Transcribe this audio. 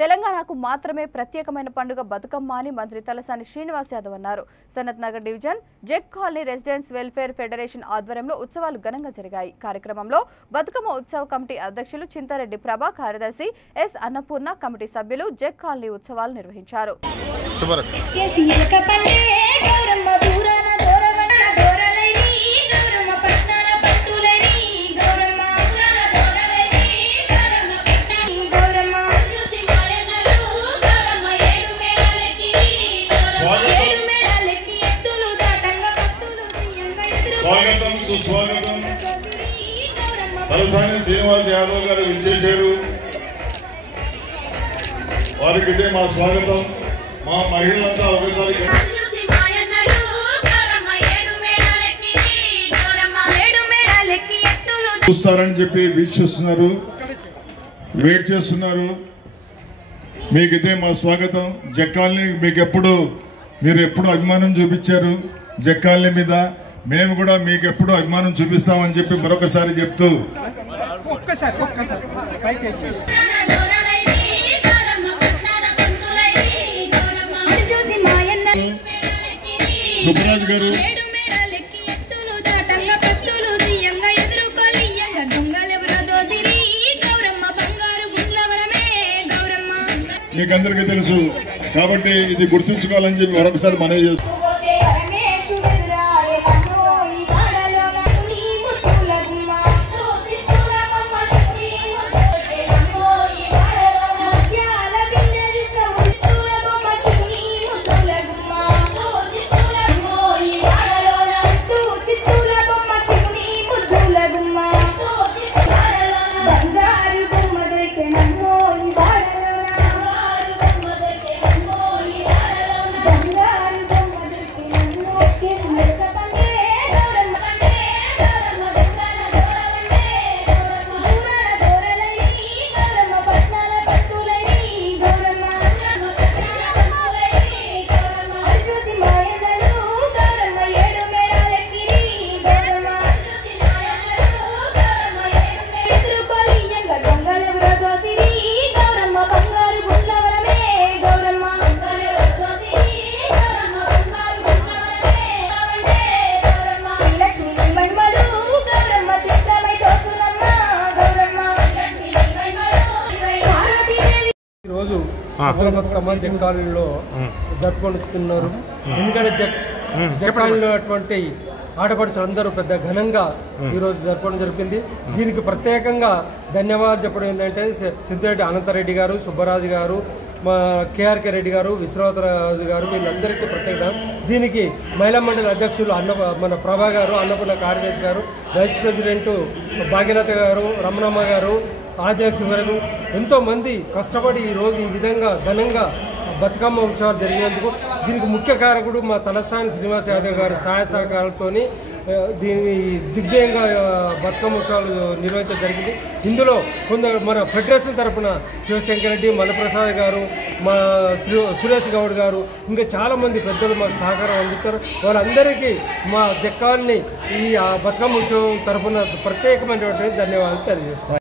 తెలంగాణకు మాత్రమే ప్రత్యేకమైన పండుగ బతుకమ్మ అని మంత్రి తలసాని శ్రీనివాస్ యాదవ్ అన్నారు. Sanath Nagar division check colony residents welfare federation ఆధ్వర్యంలో ఉత్సవాలు ఘనంగా జరిగాయి. కార్యక్రమంలో బతుకమ్మ ఉత్సవ కమిటీ అధ్యక్షులు చింతారెడ్డి ప్రభా, కార్యదర్శి ఎస్ అన్నపూర్ణ, కమిటీ సభ్యులు జెక్ కాలనీ ఉత్సవాలు నిర్వహించారు. స్వాగతం సుస్వాగతం. తలసాని శ్రీనివాస్ యాదవ్ గారు విచ్చేశారు. వారికి మా స్వాగతం. మా మహిళలంతా ఒకసారి చూస్తారని చెప్పి వీక్షిస్తున్నారు, వెయిట్ చేస్తున్నారు. మీకైతే మా స్వాగతం. జక్కాల్ని మీరు ఎప్పుడు అభిమానం చూపించారు. జక్కాల్ని మీద మేము కూడా మీకు ఎప్పుడు అభిమానం చూపిస్తామని చెప్పి మరొకసారి చెప్తూ సుబ్బరాజు గారు, మీకందరికీ తెలుసు కాబట్టి ఇది గుర్తుంచుకోవాలని చెప్పి మరొకసారి మనవి చేస్తాం. రోజు బతుకమ్మ జెక్ కాలనీలో జరుపుకుంటున్నారు. ఎందుకంటే జెక్ కాలనీలో అటువంటి ఆడపడుచులు అందరూ పెద్ద ఘనంగా ఈరోజు జరుపుకోవడం జరిగింది. దీనికి ప్రత్యేకంగా ధన్యవాదాలు చెప్పడం ఏంటంటే సిద్ధిరెడ్డి అనంతరెడ్డి గారు, సుబ్బరాజు గారు, మా కేఆర్కే రెడ్డి గారు, విశ్వనాథరాజు గారు, వీళ్ళందరికీ ప్రత్యేకంగా. దీనికి మహిళా మండలి అధ్యక్షులు మన ప్రభా గారు, అన్నపూర్ణ కార్యదర్శి గారు, వైస్ ప్రెసిడెంట్ భాగ్యలత గారు, రమణమ్మ గారు, ఆదిలక్ష్మి గారు, ఎంతోమంది కష్టపడి ఈరోజు ఈ విధంగా ఘనంగా బతుకమ్మ ఉత్సవాలు జరిగినందుకు దీనికి ముఖ్య కారకుడు మా తలసాని శ్రీనివాస్ యాదవ్ గారి సహాయ సహకారాలతో దీన్ని దిగ్విజయంగా బతుకమ్మ ఉత్సవాలు నిర్వహించడం జరిగింది. ఇందులో కొందరు మన ఫెడరేషన్ తరఫున శివశంకర్ రెడ్డి, మల్లప్రసాద్ గారు, మా సురేష్ గౌడ్ గారు, ఇంకా చాలామంది పెద్దలు మాకు సహకారం అందిస్తారు. వాళ్ళందరికీ మా జక్కాల్ని ఈ బతుకమ్మ ఉత్సవం తరఫున ప్రత్యేకమైనటువంటి ధన్యవాదాలు తెలియజేస్తున్నాను.